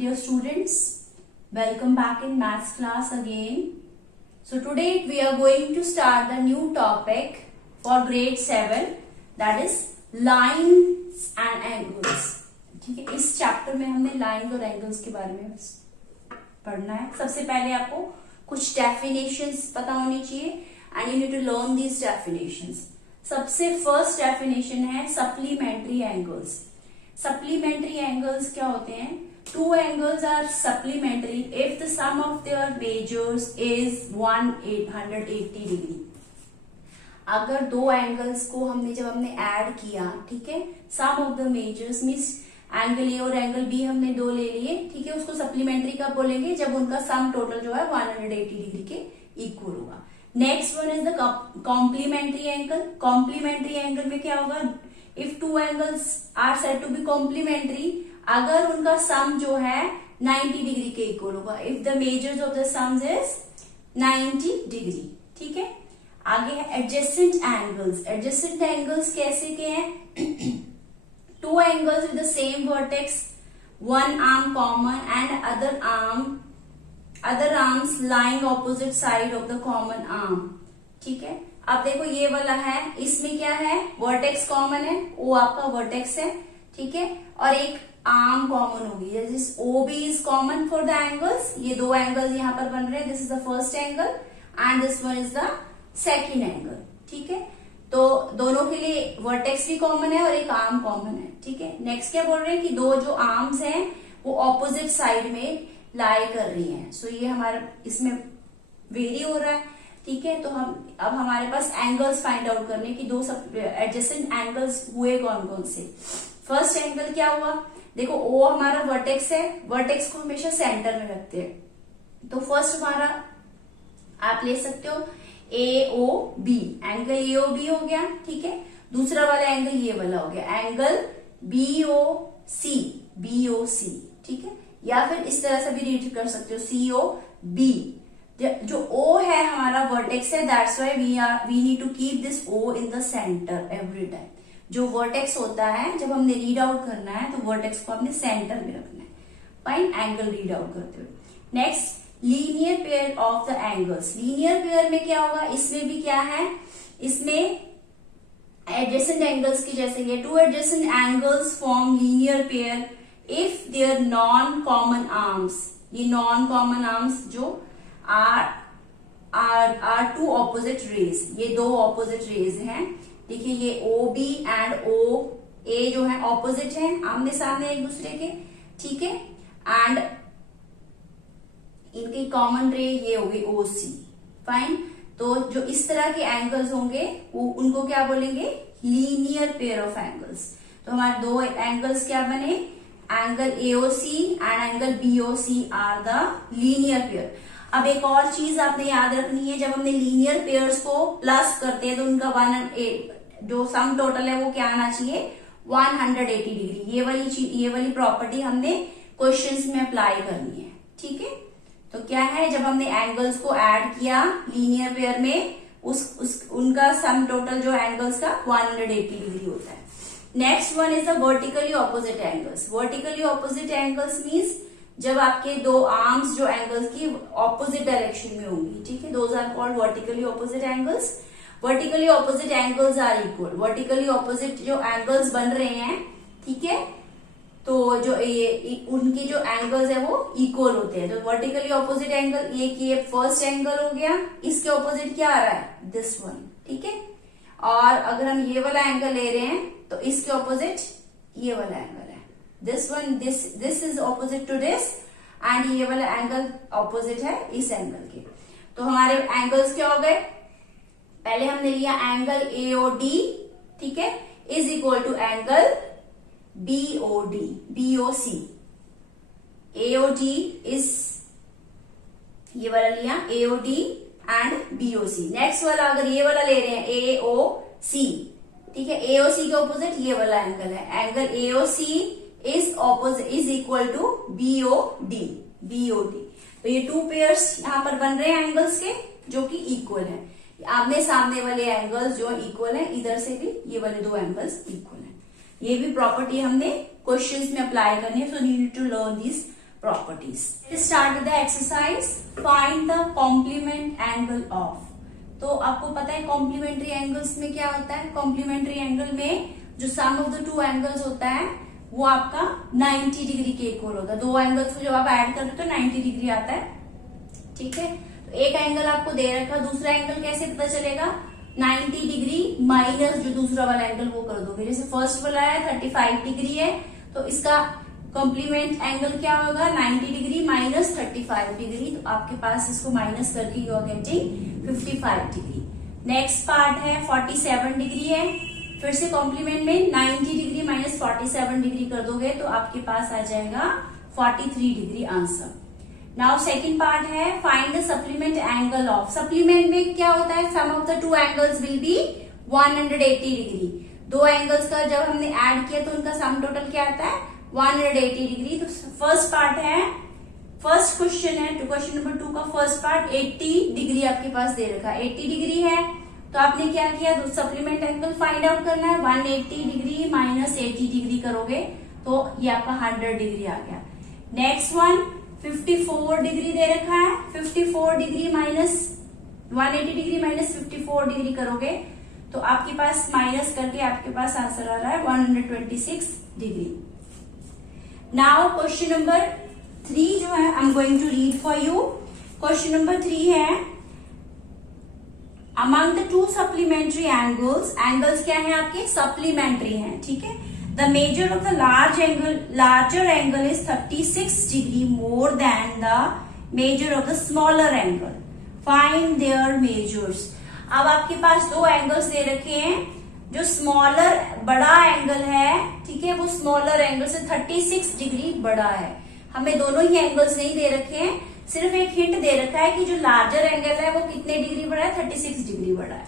dear students. Welcome back in maths class again. So today we are going to start the new topic for grade 7, that is lines and angles. ठीक है, इस chapter में हमने lines और angles के बारे में पढ़ना है. सबसे पहले आपको कुछ डेफिनेशंस पता होनी चाहिए and you need to learn these definitions. सबसे फर्स्ट डेफिनेशन है सप्लीमेंट्री एंगल्स. सप्लीमेंट्री एंगल्स क्या होते हैं? Two angles are supplementary if the sum of their measures is 180 degree. अगर दो एंगल्स को जब हमने ऐड किया, ठीक है, sum of the measures means angle A और एंगल बी हमने दो ले लिए, ठीक है, उसको सप्लीमेंट्री कब बोलेंगे? जब उनका सम टोटल जो है 180 डिग्री के इक्वल होगा. Next one is the complementary angle. Complementary angle में क्या होगा? If two angles are said to be complementary, अगर उनका सम जो है 90 डिग्री के इक्वल होगा. If the measures of the sums is 90 degree. ठीक है, आगे है एडजेसेंट एंगल्स. एडजेसेंट एंगल्स कैसे के हैं? Two angles with the same vertex, one arm common and other arms lying opposite side of the common arm. ठीक है, अब देखो ये वाला है, इसमें क्या है? वर्टेक्स कॉमन है, ओ आपका वर्टेक्स है, ठीक है, और एक आर्म कॉमन होगी. जैसे O B is common for the angles. ये दो एंगल्स यहां पर बन रहे हैं. This is the first angle and this one is the second angle. ठीक है, तो दोनों के लिए वर्टेक्स भी कॉमन है और एक आर्म कॉमन है. ठीक है, नेक्स्ट क्या बोल रहे हैं कि दो जो आर्म्स हैं वो ऑपोजिट साइड में लाई कर रही हैं. सो ये हमारा इसमें वेरी हो रहा है. ठीक है, तो अब हमारे पास एंगल्स फाइंड आउट करने की दो सब एडजेसेंट एंगल्स हुए कौन कौन से. फर्स्ट एंगल क्या हुआ? देखो ओ हमारा वर्टेक्स है, वर्टेक्स को हमेशा सेंटर में रखते हैं. तो फर्स्ट हमारा आप ले सकते हो A O B. Angle A O B हो गया. ठीक है, दूसरा वाला एंगल ये वाला हो गया एंगल बी ओ सी. ठीक है, या फिर इस तरह से भी रीड कर सकते हो सी ओ बी. जो O है हमारा वर्टेक्स है, that's why we need to keep this O in the centre every time. जो वर्टेक्स होता है जब हमने रीड आउट करना है तो वर्टेक्स को हमने सेंटर में रखना है. फाइन, एंगल रीड आउट करते हुए. Next linear pair of the angles. Linear pair में क्या होगा? इसमें भी क्या है? इसमें एडजेसेंट एंगल्स की जैसे ये two adjacent angles form linear pair if their non common arms. ये नॉन कॉमन आर्म्स जो आर टू ऑपोजिट रेज. ये दो ऑपोजिट रेज हैं. देखिए ये ओ बी एंड ओ ए जो है ऑपोजिट है, आमने सामने एक दूसरे के. ठीक है, एंड इनकी कॉमन रे ये होगी ओ सी. फाइन, तो जो इस तरह के एंगल्स होंगे वो उनको क्या बोलेंगे? Linear pair of angles. तो हमारे दो एंगल्स क्या बने? Angle AOC and angle BOC are the linear pair. अब एक और चीज आपने याद रखनी है, जब हमने लीनियर पेयर्स को प्लस करते हैं तो उनका जो सम टोटल है वो क्या आना चाहिए? 180 डिग्री. ये वाली प्रॉपर्टी हमने क्वेश्चंस में अप्लाई करनी है. ठीक है, तो क्या है? जब हमने एंगल्स को ऐड किया लीनियर पेयर में, उनका सम टोटल जो एंगल्स का 180 डिग्री होता है. Next one is the vertically opposite angles. Vertically opposite angles means जब आपके दो आर्म्स जो एंगल्स की ऑपोजिट डायरेक्शन में होंगी. ठीक है, those are called vertically opposite angles. Vertically opposite angles are equal. Vertically opposite जो एंगल्स बन रहे हैं, ठीक है, तो जो ये उनके जो एंगल्स है वो इक्वल होते हैं. तो वर्टिकली ऑपोजिट एंगल ये फर्स्ट एंगल हो गया, इसके ऑपोजिट क्या आ रहा है? This one. ठीक है, और अगर हम ये वाला एंगल ले रहे हैं तो इसके ऑपोजिट ये वाला एंगल है. This one, this is opposite to this and ये वाला एंगल ऑपोजिट है इस एंगल के. तो हमारे एंगल्स क्या हो गए? पहले हमने लिया एंगल एओडी, ठीक है, is equal to angle BOC. AOD is ये वाला लिया एओडी एंड बीओसी. नेक्स्ट वाला अगर ये वाला ले रहे हैं एओसी, ठीक है, एओसी के ऑपोजिट ये वाला एंगल है. Angle AOC is equal to BOD. तो ये टू पेयर्स यहां पर बन रहे हैं एंगल्स के जो कि इक्वल है. आमने सामने वाले एंगल्स जो इक्वल है, इधर से भी ये वाले दो एंगल्स इक्वल है. ये भी प्रॉपर्टी हमने क्वेश्चंस में अप्लाई करनी है. So need to learn this properties. Let's start with the exercise. Find the complement angle of. तो आपको पता है कॉम्प्लीमेंट्री एंगल्स में क्या होता है? कॉम्प्लीमेंट्री एंगल में जो सम ऑफ द टू एंगल्स होता है वो आपका 90 डिग्री के इक्वल होता है। दो एंगल्स को जब आप ऐड करते हो तो 90 डिग्री आता है, ठीक है। तो एक एंगल आपको दे रखा, दूसरा एंगल कैसे पता चलेगा? 90 डिग्री माइनस जो दूसरा वाला एंगल वो कर दोगे। जैसे फर्स्ट वाला है 35 डिग्री है, तो इसका कॉम्प्लीमेंट एंगल क्या होगा? 90 डिग्री माइनस 35 डिग्री। तो आपके पास इसको माइनस करके you are getting 55 degree. Next part है 47 डिग्री है, फिर से कॉम्प्लीमेंट में 90 डिग्री माइनस 47 डिग्री कर दोगे तो आपके पास आ जाएगा 43 degree answer. Now second part है find the supplement angle of. Supplement में क्या होता है? Sum of the two angles will be 180 degree. दो एंगल्स का जब हमने ऐड किया तो उनका सम टोटल क्या आता है? 180 डिग्री। तो फर्स्ट पार्ट है, फर्स्ट क्वेश्चन है, क्वेश्चन नंबर 2 का फर्स्ट पार्ट 80 डिग्री आपके पास दे रखा है। 80 डिग्री है तो आपने क्या किया? सप्लीमेंट एंगल फाइंड आउट करना है। 180 डिग्री माइनस 80 डिग्री करोगे तो ये आपका 100 डिग्री आ गया। नेक्स्ट वन 54 डिग्री दे रखा है। 54 degree minus 180 degree minus 54 degree करोगे तो आपके पास माइनस करके आपके पास आंसर आ रहा है 126 डिग्री। नाउ क्वेश्चन नंबर 3 जो है I am going to read for you. Question number 3 है among the two supplementary angles. Angles क्या है आपके? सप्लीमेंट्री हैं, ठीक है। The measure of the larger angle is 36 degree more than the measure of the smaller angle. Find their measures. अब आपके पास दो एंगल्स दे रखे हैं। जो स्मॉलर बड़ा एंगल है, ठीक है, वो स्मॉलर एंगल से 36 डिग्री बड़ा है। हमें दोनों ही एंगल्स नहीं दे रखे हैं, सिर्फ एक हिंट दे रखा है कि जो लार्जर एंगल है वो कितने डिग्री बड़ा है? 36 डिग्री बड़ा है।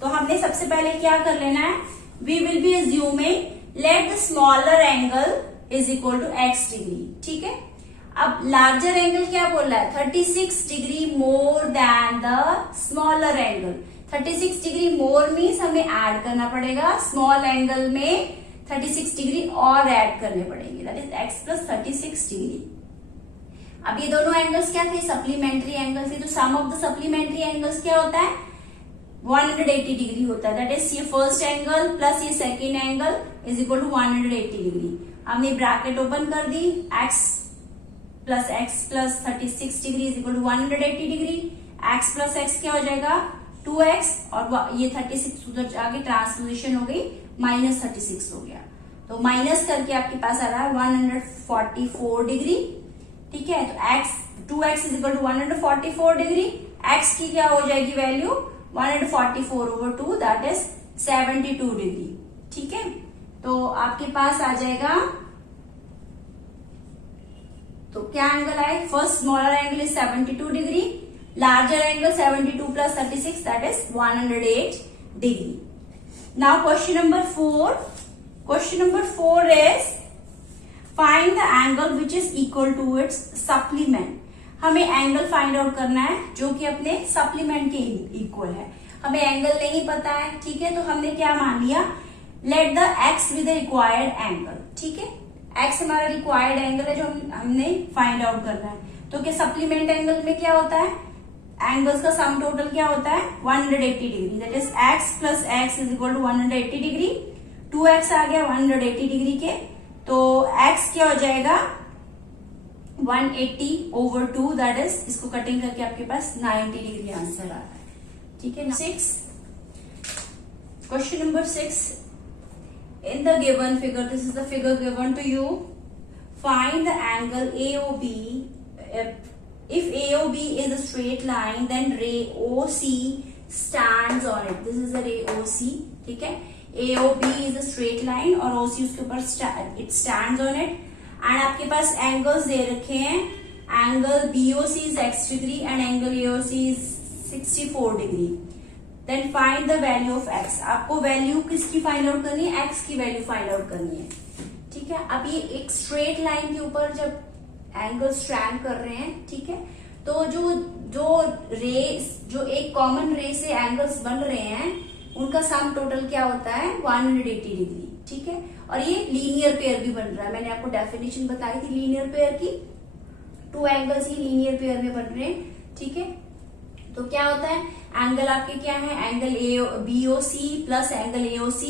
तो हमने सबसे पहले क्या कर लेना है? We will be assuming let the smaller angle is equal to x degree, ठीक है। अब लार्जर एंगल क्या बोल रहा है? 36 degree more than the smaller angle. 36 degree more means हमें ऐड करना पड़ेगा, स्मॉल एंगल में 36 डिग्री और ऐड करने पड़ेंगे, that is x plus 36 degree. अब ये दोनों एंगल्स क्या थे? सप्लीमेंट्री एंगल थे। तो sum of the supplementary angles क्या होता है? 180 डिग्री होता है। दैट इज ये फर्स्ट एंगल प्लस ये second angle is equal to 180 degree. हमने ब्रैकेट ओपन कर दी, x plus 36 degree is equal to 180 degree. x plus x क्या हो जाएगा? 2x और ये 36 उधर जाके ट्रांसपोजिशन हो गई, माइनस 36 हो गया। तो माइनस करके आपके पास आ रहा है 144 डिग्री, ठीक है। तो 2x is equal to 144 degree. x की क्या हो जाएगी value? 144 over 2 that is 72 degree, ठीक है। तो आपके पास आ जाएगा, तो क्या एंगल आए? First smaller angle is 72 degree, larger angle 72 plus 36 that is 108 degree. Now question number 4। Question number 4 is find the angle which is equal to its supplement. हमें एंगल फाइंड आउट करना है जो कि अपने सप्लीमेंट के equal है। हमें angle नहीं पता है, ठीक है, तो हमने क्या मान लिया? Let the x with the required angle, ठीक है। x हमारा रिक्वायर्ड एंगल है जो हमने फाइंड आउट करना है। तो क्या सप्लीमेंट एंगल में क्या होता है? एंगल्स का सम टोटल क्या होता है? 180 degree. That is x plus x is equal to 180 degree. 2x आ गया 180 डिग्री के, तो x क्या हो जाएगा? 180 over 2 दैट इज, इसको कटिंग करके आपके पास 90 डिग्री आंसर आ रहा है, ठीक है। 6 question number 6 in the given figure, this is the figure given to you. Find the angle AOB। If AOB is a straight line, then ray OC stands on it. This is the ray OC, ठीक है। AOB is a straight line और OC उसके ऊपर it stands on it. And आपके पास angles दे रखे हैं। Angle BOC is x degree and angle AOC is 64 degree. Then find the value of x. आपको वैल्यू किसकी फाइंड आउट करनी है? x की वैल्यू फाइंड आउट करनी है, ठीक है। अब ये एक स्ट्रेट लाइन के ऊपर जब एंगल स्ट्रैंड कर रहे हैं, ठीक है, तो जो एक कॉमन रे से एंगल्स बन रहे हैं उनका सम टोटल क्या होता है? 180 डिग्री, ठीक है। और ये लीनियर पेयर भी बन रहा है। मैंने आपको डेफिनेशन बताई थी लीनियर पेयर की, टू एंगल्स ही लीनियर पेयर में बन रहे हैं, ठीक है। तो क्या होता है, एंगल आपके क्या है, angle BOC plus angle AOC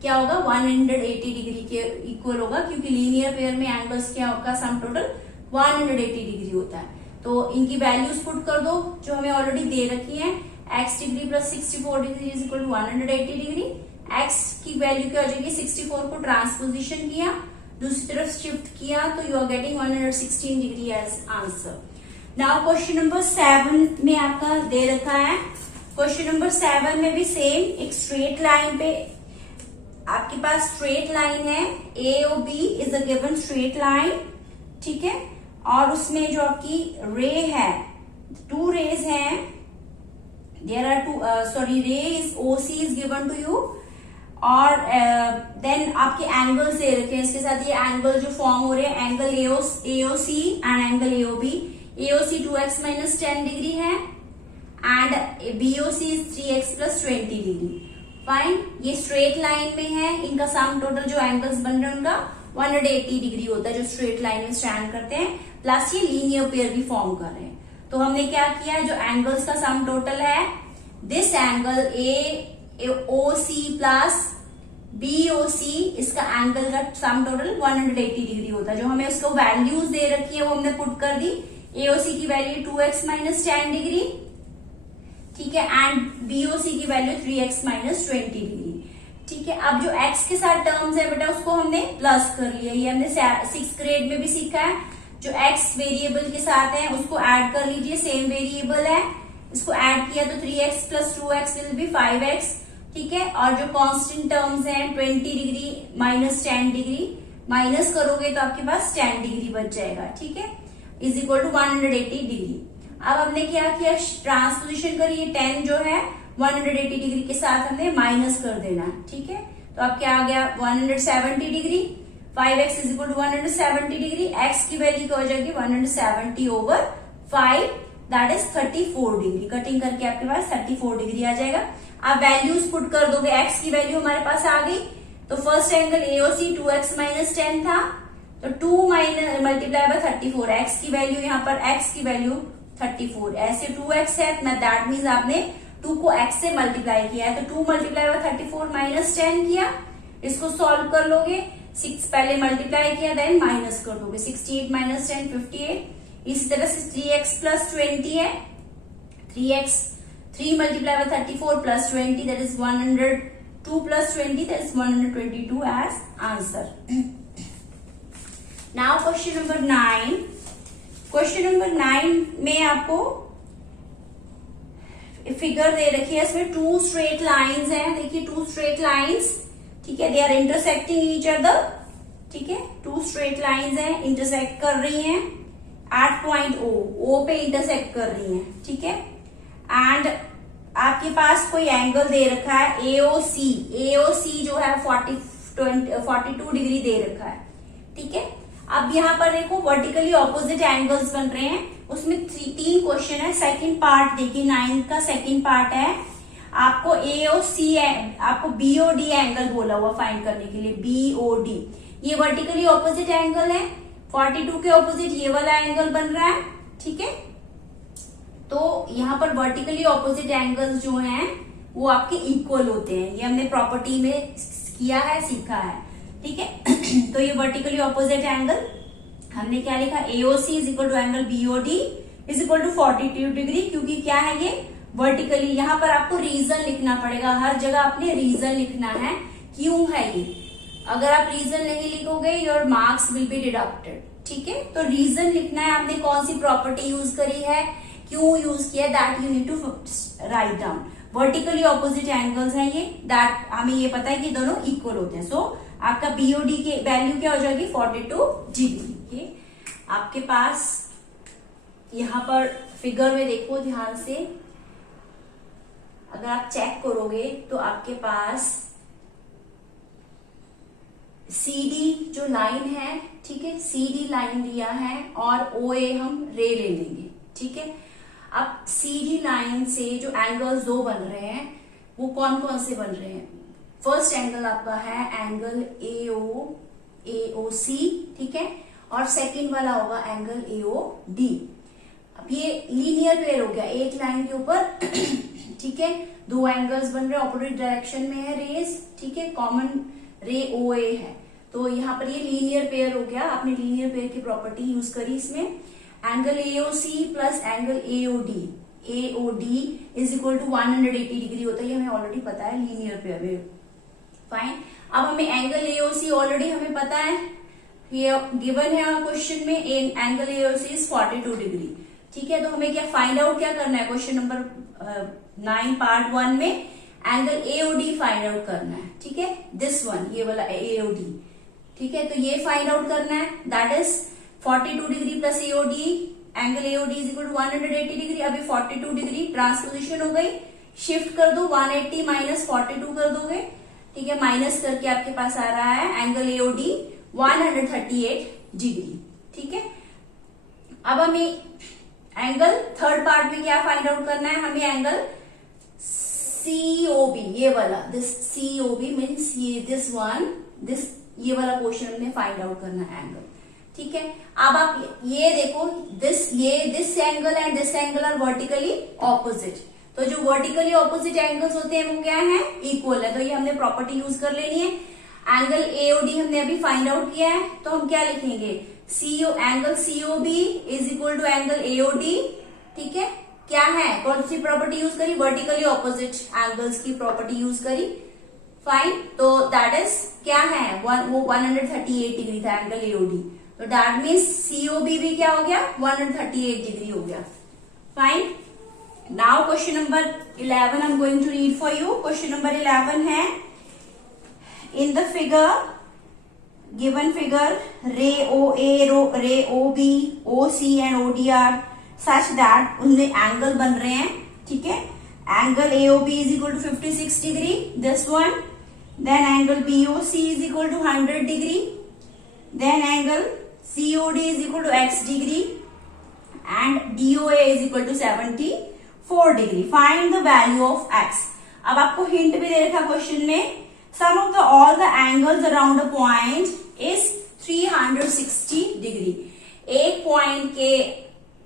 क्या होगा, 180 डिग्री के इक्वल होगा, क्योंकि लीनियर पेयर में एंगल्स क्या होगा, सम टोटल 180 डिग्री होता है। तो इनकी वैल्यूज पुट कर दो जो हमें ऑलरेडी दे रखी है, x degree plus 64 degree is equal to 180 degree. x की वैल्यू क्या हो जाएगी, 64 को ट्रांसपोजिशन किया, दूसरी तरफ शिफ्ट किया, तो you are getting 116 degree as answer. Now question number 7 में आपका दे रखा है, क्वेश्चन नंबर 7 में भी सेम एक स्ट्रेट लाइन पे आपके पास स्ट्रेट लाइन है, AOB is a given straight line, ठीक है। और उसमें जो आपकी रे है, 2 रेज हैं, there are 2 sorry ray is OC is given to you, और देन आपके एंगल्स दे रखे हैं इसके साथ, ये एंगल जो फॉर्म हो रहे हैं, angle AOC and angle AOB। AOC 2x minus 10 degree है and BOC is 3x plus 20 degree. Fine, ये स्ट्रेट लाइन में है, इनका सम टोटल जो एंगल्स बन रहे हैं उनका 180 डिग्री होता है, जो स्ट्रेट लाइन में स्टैंड करते हैं, प्लस ये लीनियर पेयर भी फॉर्म कर रहे हैं। तो हमने क्या किया, जो एंगल्स का सम टोटल है, this angle AOC plus BOC, इसका एंगल का सम टोटल 180 डिग्री होता है। जो हमें उसको वैल्यूज दे रखी है वो हमने पुट कर दी। AOC की वैल्यू 2x माइनस 10 डिग्री, ठीक है, एंड BOC की वैल्यू 3x माइनस 20 डिग्री, ठीक है। अब जो x के साथ टर्म्स है बेटा उसको हमने प्लस कर लिया, ये हमने 6th ग्रेड में भी सीखा है। जो x वेरिएबल के साथ है उसको ऐड कर लीजिए, सेम वेरिएबल है, इसको ऐड किया तो 3x plus 2x will be 5x, ठीक है। और जो कांस्टेंट टर्म्स हैं 20 डिग्री माइनस 10 डिग्री, माइनस करोगे तो आपके पास 10 डिग्री बच जाएगा, ठीक है, इज इक्वल टू 180 डिग्री। अब हमने क्या किया, ट्रांसपोजिशन करी, ये 10 जो है 180 डिग्री के साथ हमने माइनस कर देना, ठीक है। तो अब क्या आ गया, 170 degree, 5x is equal to 170 degree, x की वैल्यू क्या हो जाएगी 170 over 5, that is 34 degree. Cutting करके आपके पास 34 डिग्री आ जाएगा। आप वैल्यूज पुट कर दोगे, x की वैल्यू हमारे पास आ गई, तो first angle AOC 2x minus 10 था, तो 2 माइनस मल्टीप्लाई बाय 34, x की वैल्यू यहाँ पर x की वैल्यू 34, ऐसे 2x है, दैट मीन्स आपने 2 को x से मल्टीप्लाई किया है, तो 2 मल्टीप्लाई बाय 34 माइनस 10 किया, इसको सॉल्व कर लोगे, 6 पहले मल्टीप्लाई किया देन माइनस कर दोगे, 68 माइनस 10 58। इसी तरह से 3x प्लस 20 है, 3 multiply by 34 plus 20 that is 102 plus 20 that is 122 as answer. Now question number 9, question number 9 में आपको फिगर दे रखी है, इसमें 2 स्ट्रेट लाइंस हैं, देखिए 2 स्ट्रेट लाइंस, ठीक है, they are intersecting each other, ठीक है, 2 स्ट्रेट लाइंस हैं, इंटरसेक्ट कर रही हैं एट पॉइंट O पे इंटरसेक्ट कर रही हैं, ठीक है। एंड आपके पास कोई एंगल दे रखा है AOC जो है 42 डिग्री दे रखा है, ठीक है। अब यहाँ पर देखो वर्टिकली ऑपोजिट एंगल्स बन रहे हैं, उसमें 3 क्वेश्चन है। सेकंड पार्ट देखिए, 9 का सेकंड पार्ट है, आपको AOC आपको BOD एंगल बोला हुआ फाइंड करने के लिए, BOD ये वर्टिकली ऑपोजिट एंगल है, 42 के ऑपोजिट ये वाला एंगल बन रहा है, ठीक है। तो यहाँ पर वर्टिकली ऑपोजिट एंगल्स जो हैं वो आपके इक्वल होते हैं, ये हमने प्रॉपर्टी में किया है, सीखा है, ठीक है। तो ये वर्टिकली ऑपोजिट एंगल हमने क्या लिखा, AOC is equal to angle BOD is equal to 42 degree, क्योंकि क्या है ये वर्टिकली। यहाँ पर आपको रीजन लिखना पड़ेगा, हर जगह आपने रीजन लिखना है क्यों है ये। अगर आप रीजन नहीं लिखोगे your marks will be deducted, ठीक है। तो रीजन लिखना है, आपने कौन सी प्रॉपर्टी यूज करी है, क्यों यूज किया, that you need to write down. Vertically opposite angles हैं ये, दैट हमें ये पता है कि दोनों इक्वल होते हैं। सो आपका BOD की वैल्यू क्या हो जाएगी 42 डिग्री। आपके पास यहां पर फिगर में देखो ध्यान से, अगर आप चेक करोगे तो आपके पास CD जो लाइन है, ठीक है, CD लाइन दिया है और OA हम रे ले लेंगे, ठीक है। अब CD लाइन से जो एंगल्स 2 बन रहे हैं वो कौन कौन से बन रहे हैं। फर्स्ट एंगल आपका है एंगल AOC, ठीक है, और सेकंड वाला होगा एंगल AOD। अब ये लीनियर पेयर हो गया एक लाइन के ऊपर ठीक है, दो एंगल्स बन रहे ऑपोजिट डायरेक्शन में है रेज, ठीक है, कॉमन रे OA है, तो यहाँ पर ये लीनियर पेयर हो गया। आपने लीनियर पेयर की प्रॉपर्टी यूज करी इसमें। Angle AOC plus angle AOD is equal to 180 degree होता है, ये हमें ऑलरेडी पता है लीनियर पेयर में। फाइन, अब हमें एंगल AOC ऑलरेडी हमें पता है, ये गिवन है क्वेश्चन में, एंगल AOC इज 42 डिग्री, ठीक है। तो हमें क्या फाइंड आउट क्या करना है, क्वेश्चन नंबर 9 पार्ट 1 में एंगल AOD फाइंड आउट करना है, ठीक है, दिस वन, ये वाला AOD, ठीक है। तो ये फाइंड आउट करना है, that is 42 degree plus AOD, angle AOD is equal to 180 degree. अभी 42 डिग्री ट्रांसपोजिशन हो गई, शिफ्ट कर दो, 180 माइनस 42 कर दोगे, ठीक है, माइनस करके आपके पास आ रहा है एंगल AOD 138 डिग्री, ठीक है। अब हमें एंगल थर्ड पार्ट में क्या फाइंड आउट करना है, हमें एंगल COB, ये वाला, दिस COB मीन्स ये दिस वन, दिस ये वाला पोर्शन हमने फाइंड आउट करना है एंगल, ठीक है। अब आप ये देखो, this angle and this angle are vertically opposite, तो जो वर्टिकली ऑपोजिट एंगल्स होते हैं वो क्या है, इक्वल है, तो ये हमने प्रॉपर्टी यूज कर लेनी है। एंगल AOD हमने अभी फाइंड आउट किया है, तो हम क्या लिखेंगे, angle COB is equal to angle AOD, ठीक है। क्या है, कौन सी प्रॉपर्टी यूज करी, वर्टिकली ऑपोजिट एंगल्स की प्रॉपर्टी यूज करी। फाइन, तो दैट इज क्या है, वो 138 डिग्री था एंगल AOD, तो दैट मीन्स COB भी क्या हो गया, 138 डिग्री हो गया। Fine, now question number 11 I am going to read for you. Question number 11 है, in the figure, given figure, ray OA, ray OB, OC and OD are such that, उनमें angle बन रहे हैं, ठीक है। Angle AOB is equal to 56 degree, this one, then angle BOC is equal to 100 degree, then angle COD is equal to X degree and DOA is equal to 74 degree. Find the value of X। अब आपको hint भी दे रखा question में, sum of the all the angles around a point is 360 degree. एक point के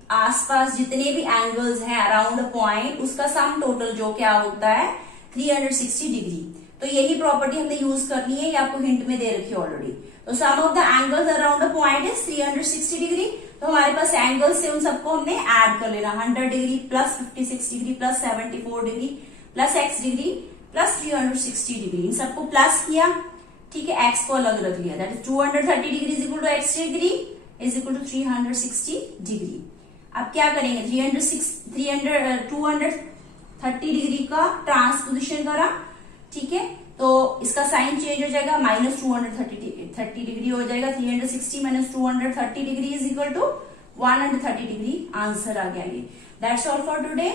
आसपास जितने भी एंगल्स हैं अराउंड अ पॉइंट, उसका सम टोटल जो क्या होता है 360 डिग्री। तो यही प्रॉपर्टी हमने यूज करनी है, ये आपको हिंट में दे रखी है ऑलरेडी। तो sum of the angles around a point is 360 degree, तो हमारे पास एंगल्स से उन सबको हमने ऐड कर लेना, 100 degree plus 56 degree plus 74 degree plus X degree plus 360 degree, इन सबको प्लस किया, ठीक है, X को अलग रख लिया, that is 230 degree is equal to X degree is equal to 360 degree. अब क्या करेंगे, 230 डिग्री का ट्रांसपोजिशन करा, ठीक है, तो इसका साइन चेंज हो जाएगा, माइनस 230 डिग्री हो जाएगा, 360 minus 230 degree is equal to 130 degree, answer आ गया ये। That's all for today.